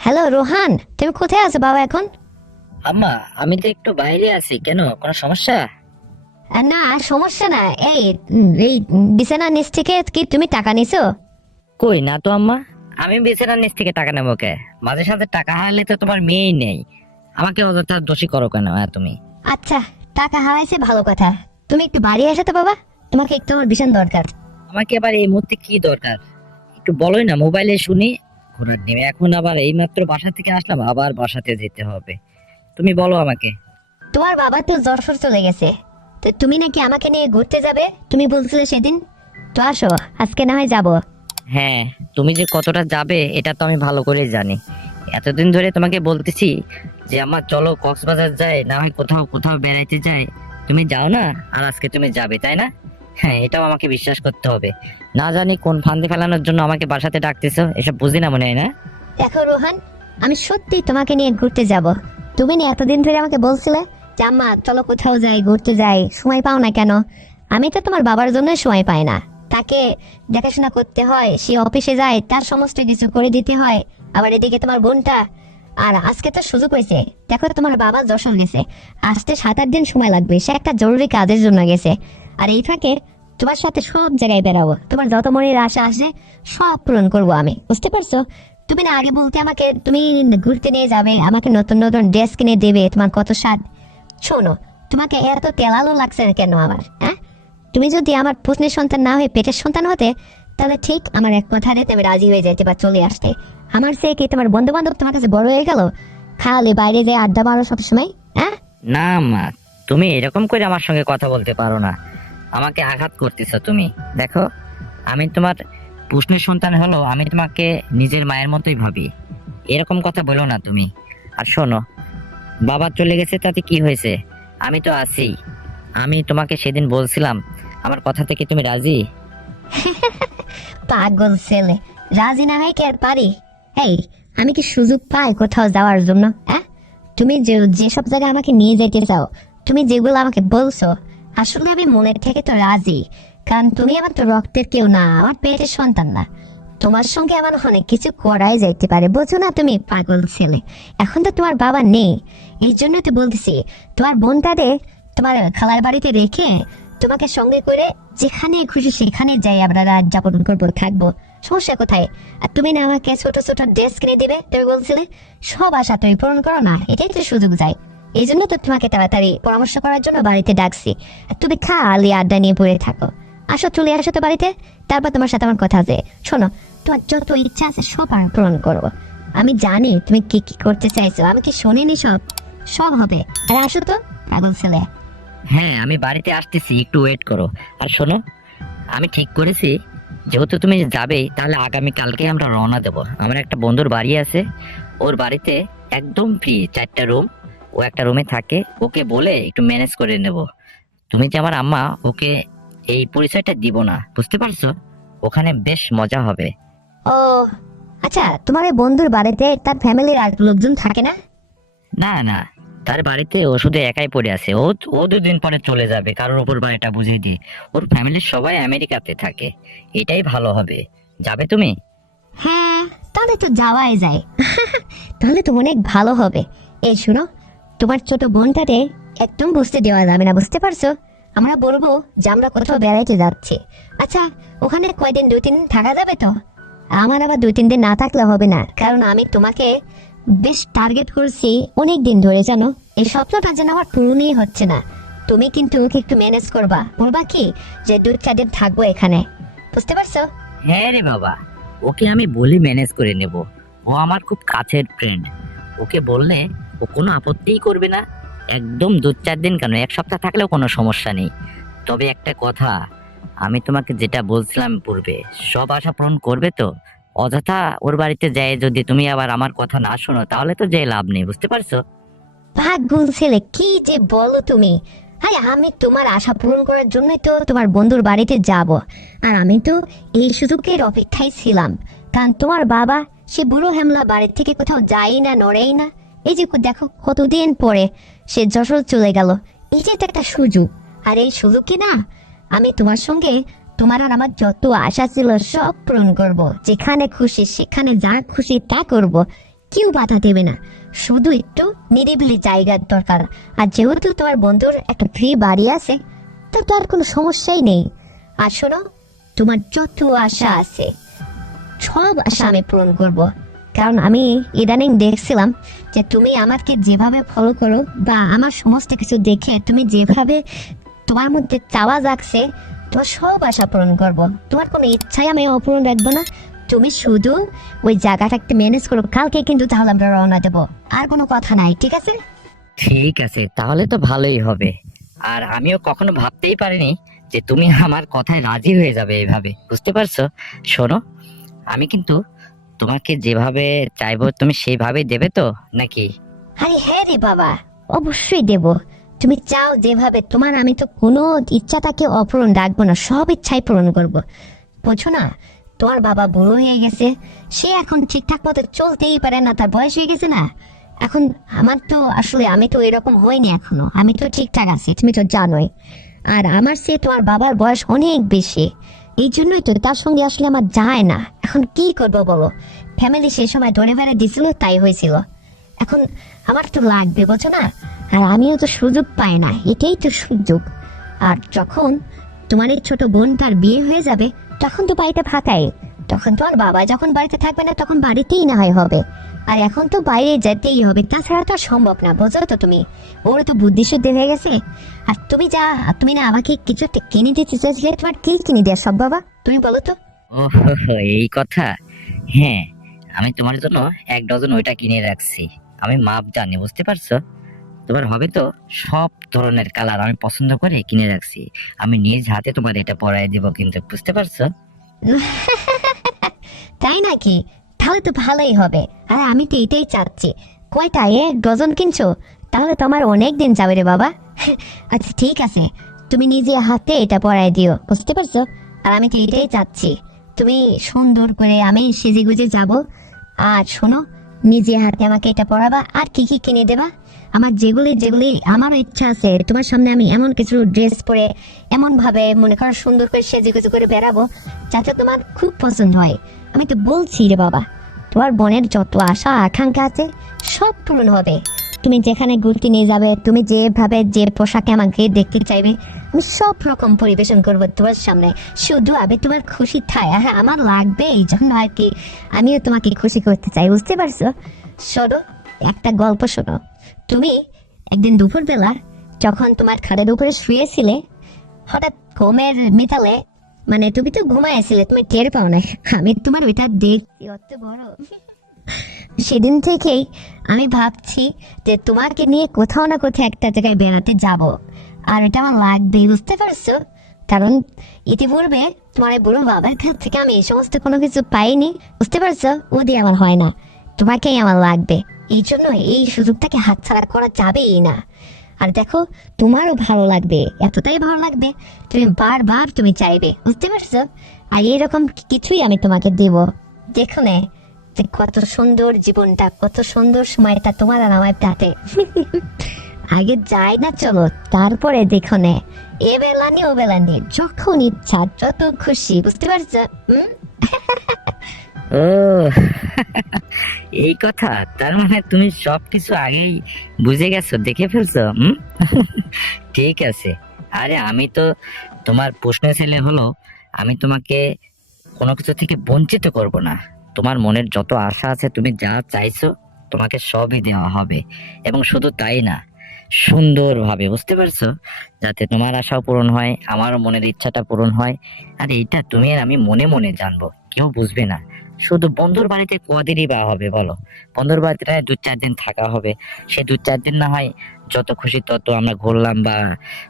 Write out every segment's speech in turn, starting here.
Hello Rohan, তুমি কোথায় আছো বাবা এখন? আম্মা, আমি তো একটু বাইরে আছি। কেন, কোনো সমস্যা? না, সমস্যা না। এই বিছানার নিচ থেকে কি তুমি টাকা নিছো? কই না তো আম্মা। আমি বিছানার নিচ থেকে টাকা নেবো কে? মাঝে সাথে টাকা হারালে তো তোমার মেয়েই নেই। আমাকে অযথা দোষী করো কেন তুমি? আচ্ছা, টাকা হারাইছে ভালো কথা। তুমি একটু বাড়ি এসো তো বাবা, তোমাকে একটু আমার ভীষণ দরকার। আমাকে আবার এই মুহূর্তে কি দরকার? একটু বলোই না, মোবাইলে শুনি। ঘোরার ডিমে এখন আবার এই মাত্র বাসা থেকে আসলাম, আবার বাসাতে যেতে হবে। তুমি বলো আমাকে। তোমার বাবা তো যশোর চলে গেছে, তো তুমি নাকি আমাকে নিয়ে ঘুরতে যাবে, তুমি বলছিলে সেদিন। তো আসো, আজকে না হয় যাবো। হ্যাঁ, তুমি যে কতটা যাবে এটা তো আমি ভালো করেই জানি। এতদিন ধরে তোমাকে বলতেছি যে আমার চলো কক্সবাজার যাই, না হয় কোথাও কোথাও বেড়াইতে যাই। তুমি যাও না, আর আজকে তুমি যাবে, তাই না? হ্যাঁ, এটাও আমাকে বিশ্বাস করতে হবে। না জানি কোন ফান্দে ফেলানোর জন্য আমাকে বাসাতে ডাকতেছো, এসব বুঝি না মনে হয় না। দেখো রোহান, আমি সত্যি তোমাকে নিয়ে ঘুরতে যাব। তুমি না এতদিন ধরে আমাকে বলছিলে যে আম্মা চলো কোথাও যাই, ঘুরতে যাই, সময় পাও না কেন? আমি তো তোমার বাবার জন্য সময় পাই না। তাকে দেখাশোনা করতে হয়, সে অফিসে যায়, তার সমস্ত কিছু করে দিতে হয়। আবার এদিকে তোমার বোনটা। আর আজকে তো সুযোগ হয়েছে, দেখো তোমার বাবা যশোর গেছে, আসতে 7-8 দিন সময় লাগবে, সে একটা জরুরি কাজের জন্য গেছে। আর এই ফাঁকে তোমার সাথে সব জায়গায় বেরাবো, তোমার যত মনের আশা আসে সব পূরণ করবো আমি, বুঝতে পারছো? তুমি না আগে বলতে আমাকে তুমি ঘুরতে নিয়ে যাবে, আমাকে নতুন নতুন ড্রেস কিনে দেবে, তোমার কত স্বাদ। শোনো, তোমাকে এত তেলালো লাগছে কেন আমার, হ্যাঁ? তুমি যদি আমার পুত্রের সন্তান না হয়ে পেটের সন্তান হতে, তাহলে ঠিক আমার এক কথা রে তুমি রাজি হয়ে যেতে বা চলে আসতে। আমার সে কি তোমার বন্ধু বান্ধব তোমার কাছে বড় হয়ে গেল? খালি বাইরে যে আড্ডা মারো সবসময়, হ্যাঁ? না মা, তুমি এরকম করে আমার সঙ্গে কথা বলতে পারো না। আমাকে আঘাত করতেছো তুমি। দেখো, আমি তোমার প্রশ্নের সন্তান হলো, আমি তোমাকে নিজের মায়ের মতোই ভাবি। এরকম কথা বলো না তুমি। আর শোনো, বাবা চলে গেছে তাতে কি হয়েছে? আমি তো আছি। আমি তোমাকে সেদিন বলছিলাম, আমার কথা থেকে তুমি রাজি? পাগল ছেলে, রাজি না হয় কি আর পারি? এই, আমি কি সুযোগ পাই কোথাও যাওয়ার জন্য, হ্যাঁ? তুমি যে যেসব জায়গায় আমাকে নিয়ে যেতে চাও, তুমি যেগুলো আমাকে বলছো, আসলে আমি মনের থেকে তো রাজি। কারণ তুমি আমার তো রক্তের কেউ না, আমার পেটের সন্তান না। তোমার সঙ্গে আমার অনেক কিছু করাই যাইতে পারে, বোঝো না তুমি পাগল ছেলে? এখন তো তোমার বাবা নেই, এই জন্য তো বলতেছি, তোমার বোনটারে তোমার খালার বাড়িতে রেখে তোমাকে সঙ্গে করে যেখানে খুশি সেখানে যাই আমরা রাত যাপন করবো, থাকবো। সমস্যা কোথায়? আর তুমি না আমাকে ছোট ছোট ড্রেস কিনে দিবে, তুমি বলছিলে। সব আশা তুমি পূরণ করো না, এটাই তো সুযোগ যায়। এই জন্য তো তোমাকে তাড়াতাড়ি পরামর্শ করার জন্য বাড়িতে ডাকছি। আর তুমি খালি আড্ডা নিয়ে পড়ে থাকো। আসো, চলে আসো তো বাড়িতে, তারপর তোমার সাথে আমার কথা আছে। শোনো, তোমার যত ইচ্ছা আছে সব আমি পূরণ করবো। আমি জানি তুমি কি কি করতে চাইছো, আমি কি শুনিনি? সব সব হবে। আর আসো তো, পাগল ছেলে। হ্যাঁ, আমি বাড়িতে আসতেছি, একটু ওয়েট করো। আর শোনো, আমি ঠিক করেছি, যেহেতু তুমি যাবেই, তাহলে আগামী কালকে আমরা রওনা দেব। আমার একটা বন্ধুর বাড়ি আছে, ওর বাড়িতে একদম ফ্রি 4টা রুম। ও একটা রুমে থাকে, ওকে বলে একটু ম্যানেজ করে নেব। তুমি যে আমার আম্মা, ওকে এই পরিচয়টা দিব না, বুঝতে পারছো? ওখানে বেশ মজা হবে। ও আচ্ছা, তোমার ওই বন্ধুর বাড়িতে তার ফ্যামিলির আর লোকজন থাকে না? না না, তার বাড়িতে ও শুধু একাই পড়ে আছে। ও ও 2 দিন পরে চলে যাবে, কারোর উপর বাড়িটা বুঝিয়ে দিই। ওর ফ্যামিলির সবাই আমেরিকাতে থাকে। এটাই ভালো হবে। যাবে তুমি? হ্যাঁ, তাহলে তো যাওয়াই যায়। তাহলে তো অনেক ভালো হবে। এই শুনো, তোমার ছোট বোনটারে একদম বুঝতে দেওয়া যাবে না, বুঝতে পারছো? আমরা বলবো যে আমরা কোথাও বেড়াইতে যাচ্ছি। আচ্ছা, ওখানে কয়দিন, 2-3 দিন থাকা যাবে তো? আমার আবার 2-3 দিন না থাকলে হবে না, কারণ আমি তোমাকে বেশ টার্গেট করছি অনেক দিন ধরে, জানো? এই স্বপ্নটা যেন আমার পূরণই হচ্ছে না। তুমি কিন্তু ওকে একটু ম্যানেজ করবা, বলবা কি যে 2-4 দিন থাকবো এখানে, বুঝতে পারছো? হ্যাঁ রে বাবা, ওকে আমি বলি ম্যানেজ করে নেব। ও আমার খুব কাছের ফ্রেন্ড। ওকে বললে ও কোনো আপত্তিই করবে না। একদম 2-4 দিন কেন, 1 সপ্তাহ থাকলেও কোনো সমস্যা নেই। তবে একটা কথা, আমি তোমাকে যেটা বলছিলাম পূর্বে, সব আশা পূরণ করবে তো? অযথা ওর বাড়িতে যায় যদি তুমি আবার আমার কথা না শোনো, তাহলে তো যে লাভ নেই, বুঝতে পারছো? পাগল ছেলে, কি যে বলো তুমি! হাই, আমি তোমার আশা পূরণ করার জন্যই তো তোমার বন্ধুর বাড়িতে যাব। আর আমি তো এই সুযোগের অপেক্ষায় ছিলাম, কারণ তোমার বাবা সে বুড়ো হ্যামলা বাড়ির থেকে কোথাও যায় না, নড়েই না। এই যে দেখো, কতদিন পরে সে যশোর চলে গেল। এই যে তো একটা সুযোগ, আর এই সুযোগকে না আমি তোমার সঙ্গে, তোমার আর আমার যত আশা ছিল সব পূরণ করব। যেখানে খুশি সেখানে যা খুশি তা করব। কেউ বাধা দেবে না, শুধু একটু নিরিবিলি জায়গার দরকার। আর যেহেতু তোমার বন্ধুর একটা ফ্রি বাড়ি আছে, তো আর কোনো সমস্যাই নেই। আর শোনো, তোমার যত আশা আছে সব আশা আমি পূরণ করব। কারণ আমি ইদানিং দেখছিলাম যে তুমি আমাকে যেভাবে ফলো করো, বা আমার সমস্ত কিছু দেখে তুমি যেভাবে তোমার মধ্যে চাওয়া যাচ্ছে, তোমার সব আশা পূরণ করব। তোমার কোনো ইচ্ছাই আমি অপূরণ রাখবো না। তুমি শুধু ওই জায়গাটাকে ম্যানেজ করো, কালকে কিন্তু তাহলে আমরা রওনা দেবো। আর কোনো কথা নাই, ঠিক আছে? ঠিক আছে, তাহলে তো ভালোই হবে। আর আমিও কখনো ভাবতেই পারিনি যে তুমি আমার কথায় রাজি হয়ে যাবে এইভাবে, বুঝতে পারছো? শোনো, আমি কিন্তু তোমাকে যেভাবে চাইবো তুমি সেইভাবেই দেবে তো নাকি? আরে হ্যাঁ রে বাবা, অবশ্যই দেব। তুমি চাও যেভাবে তোমার, আমি তো কোনো ইচ্ছাটাকে অপূরণ রাখবো না, সব ইচ্ছাই পূরণ করব। বুঝছো না, তোমার বাবা বুড়ো হয়ে গেছে, সে এখন ঠিকঠাক মতো চলতেই পারে না, তার বয়স হয়ে গেছে না। এখন আমার তো আসলে, আমি তো এরকম হইনি এখনো, আমি তো ঠিকঠাক আছি, তুমি তো জানোই। আর আমার সে তোমার বাবার বয়স অনেক বেশি, এই জন্যই তো তার সঙ্গে আসলে আমার যায় না। এখন কি করবো বলো, ফ্যামিলি সেই সময় ধরে বেড়ে দিছিল, তাই হয়েছিল। এখন আমার তো লাগবে, বোঝো না? আর আমিও তো সুযোগ পাই না, এটাই তো সুযোগ। আর যখন তোমার এই ছোট বোনটার বিয়ে হয়ে যাবে, তখন তো বাড়িতে ফাঁকাই, তখন তোমার বাবা যখন বাড়িতে থাকবে না, তখন বাড়িতেই না হয় হবে। আর এখন তো বাইরে যেতেই হবে, তাছাড়া তো আর সম্ভব না, বোঝো তো তুমি? ওর তো বুদ্ধি শুদ্ধি হয়ে গেছে। আর তুমি না আমাকে কিছু একটা কিনে দিতে চাইছিলে, তোমার কি কিনে দেওয়া সব বাবা, তুমি বলো তো? ও এই কথা। হ্যাঁ, আমি তোমার জন্য 1 ডজন ওইটা কিনে রাখছি। আমি মাপ জানি, বুঝতে পারছো? তোমার হবে তো সব ধরনের কালার আমি পছন্দ করে কিনে রাখছি। আমি নিজ হাতে তোমার এটা পরাই দেবো কিন্তু, বুঝতে পারছো? তাই নাকি? তাহলে তো ভালোই হবে। আর আমি তো এটাই চাচ্ছি। কয়টা, 1 ডজন কিনছো? তাহলে তো আমার অনেক দিন যাবে রে বাবা। আচ্ছা ঠিক আছে, তুমি নিজে হাতে এটা পরাই দিও, বুঝতে পারছো? আর আমি তো এটাই চাচ্ছি, তুমি সুন্দর করে আমি সেজে গুজে যাব। আর শোনো, নিজে হাতে আমাকে এটা পরাবা। আর কি কি কিনে দেবা? আমার যেগুলি যেগুলি আমার ইচ্ছা আছে, তোমার সামনে আমি এমন কিছু ড্রেস পরে এমন ভাবে মনে করো সুন্দর করে সেজে গুজে করে বেড়াবো, যাতে তোমার খুব পছন্দ হয়। আমি তো বলছি রে বাবা, তোমার বোনের যত আশা আকাঙ্ক্ষা আছে সব পূরণ হবে। তুমি যেখানে ঘুরতে নিয়ে যাবে, তুমি যেভাবে যে পোশাকে আমাকে দেখতে চাইবে, আমি সব রকম পরিবেশন করবো তোমার সামনে। শুধু আমি তোমার খুশি থাই, আর আমার লাগবে এই জন্য আর কি। আমিও তোমাকে খুশি করতে চাই, বুঝতে পারছো? শোনো, একটা গল্প শোনো। তুমি একদিন দুপুরবেলা যখন তোমার খাটের উপরে শুয়েছিলে, হঠাৎ ঘুমের মিতালে, মানে তুমি তো ঘুমাইছিলে, তুমি টের পাও না, আমি তোমার ওইটা দেখছি অত বড়। সেদিন থেকেই আমি ভাবছি যে তোমাকে নিয়ে কোথাও না কোথাও একটা জায়গায় বেড়াতে যাব। আর এটা আমার লাগবে, বুঝতে পারছো? কারণ ইতিপূর্বে তোমার এই বুড়ো বাবার কাছ থেকে আমি এই সমস্ত কোনো কিছু পাইনি, বুঝতে পারছো? ও দিয়ে আমার হয় না, তোমাকেই আমার লাগবে। এই জন্য এই সুযোগটাকে হাতছাড়া করা যাবেই না। আর দেখো, তোমারও ভালো লাগবে, এতটাই ভালো লাগবে তুমি বারবার তুমি চাইবে, বুঝতে পারছো? আর এইরকম কিছুই আমি তোমাকে দেব। দেখো নে যে কত সুন্দর জীবনটা, কত সুন্দর সময়টা তোমার আর আমার তাতে। আগে যাই না, চলো, তারপরে দেখো নে, এ বেলা নি ও বেলা নি, যখন ইচ্ছা যত খুশি, বুঝতে পারছো? ও এই কথা, তার মানে তুমি সবকিছু আগেই বুঝে গেছো, দেখে ফেলছো। ঠিক আছে। আরে আমি তো তোমার প্রশ্ন ছেলে হলো, আমি তোমাকে কোনো কিছু থেকে বঞ্চিত করব না। তোমার মনের যত আশা আছে, তুমি যা চাইছো তোমাকে সবই দেওয়া হবে। এবং শুধু তাই না, সুন্দরভাবে, বুঝতে পারছো? যাতে তোমার আশাও পূরণ হয়, আমার মনের ইচ্ছাটা পূরণ হয়। আর এইটা তুমি আর আমি মনে মনে জানবো, কেউ বুঝবে না। শুধু বন্ধুর বাড়িতে কদিনই বা হবে বলো? বন্ধুর বাড়িতে 2-4 দিন থাকা হবে। সে 2-4 দিন না হয় যত খুশি তত আমরা ঘুরলাম বা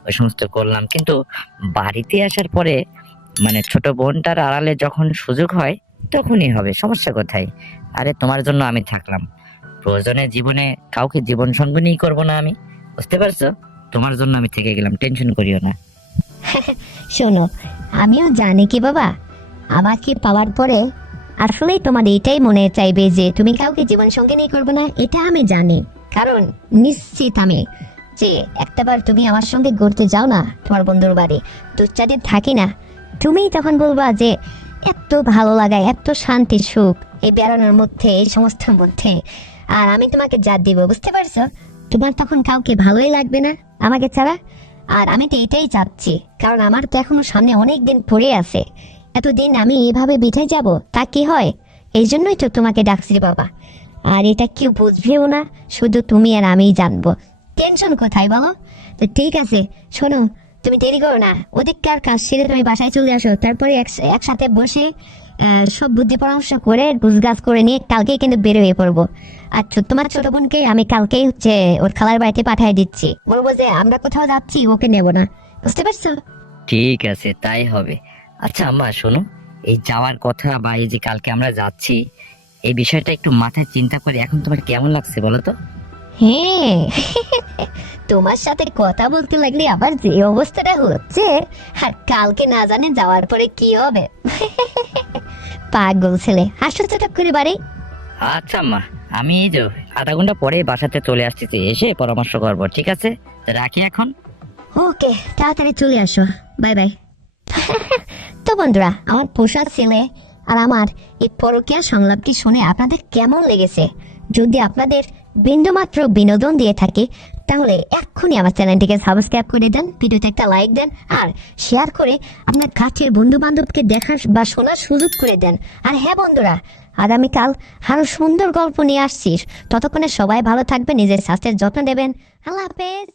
ওই সমস্ত করলাম, কিন্তু বাড়িতে আসার পরে মানে ছোট বোনটার আড়ালে যখন সুযোগ হয় তখনই হবে। সমস্যা কোথায়? আরে তোমার জন্য আমি থাকলাম, প্রয়োজনে জীবনে কাউকে জীবন সঙ্গিনী করবো না আমি, বুঝতে পারছো? তোমার জন্য আমি থেকে গেলাম, টেনশন করিও না। শোনো, আমিও জানি কি বাবা, আমাকে পাওয়ার পরে আসলেই তোমার এটাই মনে চাইবে যে তুমি কাউকে জীবন সঙ্গে নিয়ে করবে না, এটা আমি জানি। কারণ নিশ্চিত আমি যে একটাবার তুমি আমার সঙ্গে ঘুরতে যাও না তোমার বন্ধুর বাড়ি, 2-4 দিন থাকি না, তুমি তখন বলবা যে এত ভালো লাগায়, এত শান্তি সুখ, এই বেড়ানোর মধ্যে, এই সমস্ত মধ্যে। আর আমি তোমাকে যা দিব, বুঝতে পারছো? তোমার তখন কাউকে ভালোই লাগবে না আমাকে ছাড়া। আর আমি তো এটাই চাচ্ছি, কারণ আমার তো এখনো সামনে অনেক দিন পড়ে আছে। এতদিন আমি এভাবে বিঠে যাব, তা কি হয়? এই জন্যই তো তোমাকে ডাকছি রে বাবা। আর এটা কেউ বুঝবেও না, শুধু তুমি আর আমিই জানবো। টেনশন কোথায় বলো? তো ঠিক আছে, শোনো, তুমি দেরি করো না, ওদিককার কাজ সেরে তুমি বাসায় চলে আসো। তারপরে একসাথে বসে সব বুদ্ধি পরামর্শ করে গুছগাছ করে নিয়ে কালকেই কিন্তু বের হয়ে পড়বো। আর তোমার ছোট বোনকে আমি কালকেই ওর খালার বাড়িতে পাঠিয়ে দিচ্ছি। বলবো যে আমরা কোথাও যাচ্ছি, ওকে নেব না, বুঝতে পারছো? ঠিক আছে, তাই হবে। আচ্ছা আম্মা শোনো, এই যাওয়ার কথা বা এই যে কালকে আমরা যাচ্ছি, এই বিষয়টা একটু মাথায় চিন্তা করে এখন তোমার কেমন লাগছে বলো তো? হ্যাঁ, তোমার সাথে কথা বলতে লাগলে আবার যে অবস্থাটা হচ্ছে, আর কালকে না জানে যাওয়ার পরে কি হবে। পাগল ছেলে, হাসো চটক করে বাড়ি। আচ্ছা আম্মা, আমি এই যে আধা ঘন্টা পরে বাসাতে চলে আসতেছি, এসে পরামর্শ করবো, ঠিক আছে? তো রাখি এখন। ওকে, তাড়াতাড়ি চলে আসো। Bye bye. তো বন্ধুরা, আমার পোষা ছেলে আর আমার এই পরকীয়া সংলাপটি শুনে আপনাদের কেমন লেগেছে? যদি আপনাদের বিন্দুমাত্র বিনোদন দিয়ে থাকে, তাহলে এক্ষুনি আমার চ্যানেলটিকে সাবস্ক্রাইব করে দেন, ভিডিওতে একটা লাইক দেন, আর শেয়ার করে আপনার কাছের বন্ধু বান্ধবকে দেখার বা শোনার সুযোগ করে দেন। আর হ্যাঁ বন্ধুরা, আগামীকাল আরো সুন্দর গল্প নিয়ে আসছিস। ততক্ষণে সবাই ভালো থাকবেন, নিজের স্বাস্থ্যের যত্ন নেবেন। আল্লাহ হাফেজ।